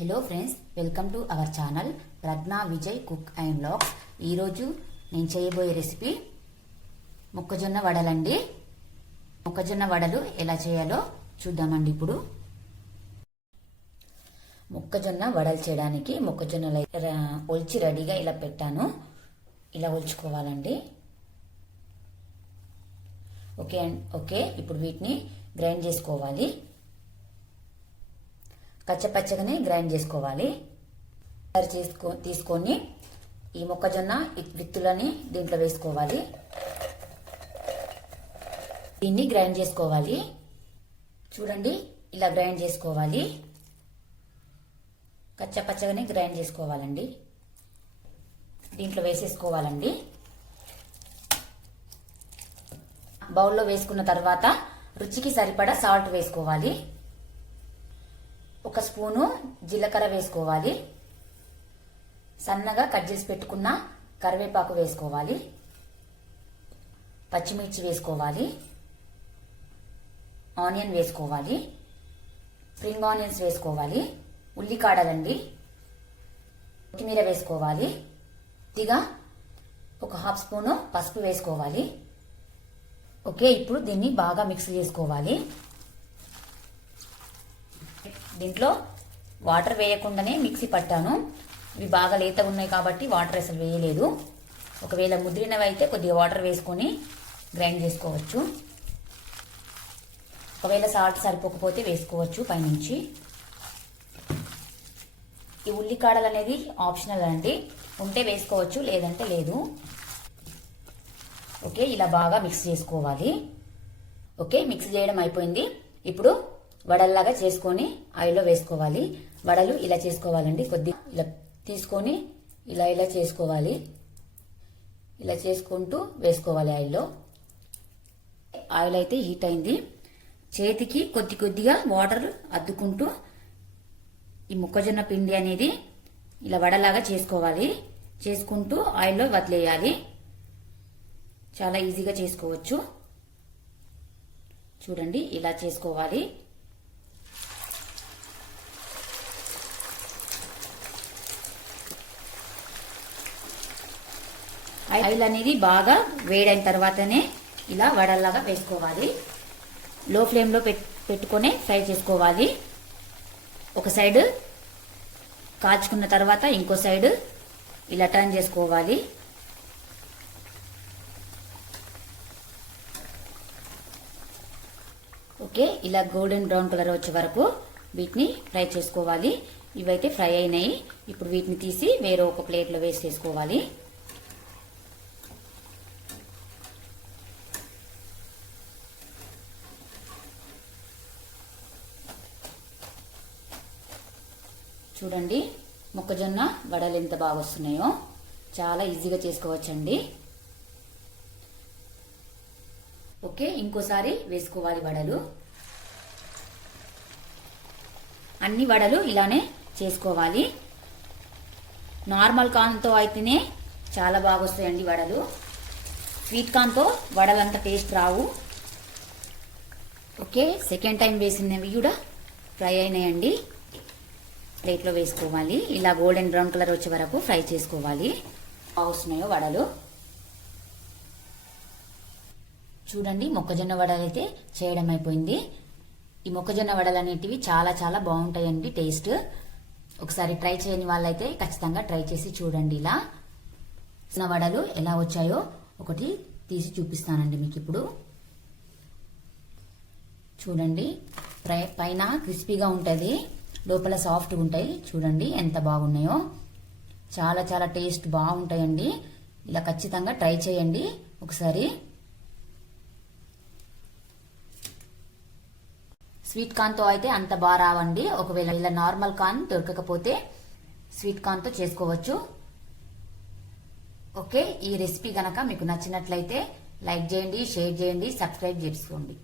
Hello friends, welcome to our channel Pragna Vijay cook and vlogs. ఈరోజు నేను చేయబోయే రెసిపీ మొక్కజొన్న వడలండి. మొక్కజొన్న వడలు ఎలా చేయాలో చూద్దామండి. ఇప్పుడు మొక్కజొన్న వడలు చేయడానికి మొక్కజొన్నలు ఒలిచి రెడీగా ఇలా పెట్టాను. ఇలా ఒలుచుకోవాలండి. ఓకే ఇప్పుడు వీటిని గ్రైండ్ చేసుకోవాలి. కచ్చపచ్చగానే గ్రైండ్ చేసుకోవాలి. తీసుకొని ఈ మొక్కజొన్న విత్తులని దీంట్లో వేసుకోవాలి. దీన్ని గ్రైండ్ చేసుకోవాలి. చూడండి, ఇలా గ్రైండ్ చేసుకోవాలి. కచ్చపచ్చగానే గ్రైండ్ చేసుకోవాలండి. దీంట్లో వేసేసుకోవాలండి. బౌల్లో వేసుకున్న తర్వాత రుచికి సరిపడా సాల్ట్ వేసుకోవాలి. ఒక స్పూను జీలకర్ర వేసుకోవాలి. సన్నగా కట్ చేసి పెట్టుకున్న కరివేపాకు వేసుకోవాలి. పచ్చిమిర్చి వేసుకోవాలి. ఆనియన్ వేసుకోవాలి. స్ప్రింగ్ ఆనియన్స్ వేసుకోవాలి. ఉల్లికాడలండి. కొత్తిమీర వేసుకోవాలి. కొద్దిగా ఒక హాఫ్ స్పూను పసుపు వేసుకోవాలి. ఓకే, ఇప్పుడు దీన్ని బాగా మిక్స్ చేసుకోవాలి. దీంట్లో వాటర్ వేయకుండానే మిక్సీ పట్టాను. ఇవి బాగా లేతగా ఉన్నాయి కాబట్టి వాటర్ అసలు వేయలేదు. ఒకవేళ ముదిరినవి అయితే కొద్దిగా వాటర్ వేసుకొని గ్రైండ్ చేసుకోవచ్చు. ఒకవేళ సాల్ట్ సరిపోకపోతే వేసుకోవచ్చు పైనుంచి. ఈ ఉల్లికాడలు అనేది ఆప్షనల్ అండి. ఉంటే వేసుకోవచ్చు, లేదంటే లేదు. ఓకే, ఇలా బాగా మిక్స్ చేసుకోవాలి. ఓకే, మిక్స్ చేయడం అయిపోయింది. ఇప్పుడు వడల్లాగా చేసుకొని ఆయిల్లో వేసుకోవాలి. వడలు ఇలా చేసుకోవాలండి. కొద్దిగా ఇలా తీసుకొని ఇలా చేసుకోవాలి. ఇలా చేసుకుంటూ వేసుకోవాలి ఆయిల్లో. ఆయిల్ అయితే హీట్ అయింది. చేతికి కొద్దిగా వాటర్ అద్దుకుంటూ ఈ మొక్కజొన్న పిండి అనేది ఇలా వడలాగా చేసుకోవాలి. చేసుకుంటూ ఆయిల్లో వదిలేయాలి. చాలా ఈజీగా చేసుకోవచ్చు. చూడండి, ఇలా చేసుకోవాలి. ఆయిల్ అనేది బాగా వేడైన తర్వాతనే ఇలా వడల్లాగా వేసుకోవాలి. లో ఫ్లేమ్లో పెట్టుకొని ఫ్రై చేసుకోవాలి. ఒక సైడ్ కాల్చుకున్న తర్వాత ఇంకో సైడ్ ఇలా టర్న్ చేసుకోవాలి. ఓకే, ఇలా గోల్డెన్ బ్రౌన్ కలర్ వచ్చే వరకు వీటిని ఫ్రై చేసుకోవాలి. ఇవైతే ఫ్రై అయినాయి. ఇప్పుడు వీటిని తీసి వేరే ఒక ప్లేట్లో వేసేసుకోవాలి. చూడండి, మొక్కజొన్న వడలు ఎంత బాగా వస్తున్నాయో. చాలా ఈజీగా చేసుకోవచ్చండి. ఓకే, ఇంకోసారి వేసుకోవాలి వడలు. అన్ని వడలు ఇలానే చేసుకోవాలి. నార్మల్ కార్న్తో అయితేనే చాలా బాగా వస్తాయండి వడలు. స్వీట్ కార్న్తో వడలంత టేస్ట్ రావు. ఓకే, సెకండ్ టైం వేసినవి కూడా ఫ్రై అయినాయండి. ప్లేట్లో వేసుకోవాలి. ఇలా గోల్డెన్ బ్రౌన్ కలర్ వచ్చే వరకు ఫ్రై చేసుకోవాలి. వస్తున్నాయో వడలు. చూడండి, మొక్కజొన్న వడలు అయితే చేయడం అయిపోయింది. ఈ మొక్కజొన్న వడలు అనేటివి చాలా చాలా బాగుంటాయండి టేస్ట్. ఒకసారి ట్రై చేయని వాళ్ళైతే ఖచ్చితంగా ట్రై చేసి చూడండి. ఇలా వడలు ఎలా వచ్చాయో ఒకటి తీసి చూపిస్తానండి మీకు ఇప్పుడు. చూడండి, పైన క్రిస్పీగా ఉంటుంది, లోపల సాఫ్ట్గా ఉంటాయి. చూడండి ఎంత బాగున్నాయో. చాలా చాలా టేస్ట్ బాగుంటాయండి. ఇలా ఖచ్చితంగా ట్రై చేయండి ఒకసారి. స్వీట్ కార్న్తో అయితే అంత బాగా రావండి. ఒకవేళ ఇలా నార్మల్ కార్న్ దొరకకపోతే స్వీట్ కార్న్తో చేసుకోవచ్చు. ఓకే, ఈ రెసిపీ గనక మీకు నచ్చినట్లయితే లైక్ చేయండి, షేర్ చేయండి, సబ్స్క్రైబ్ చేసుకోండి.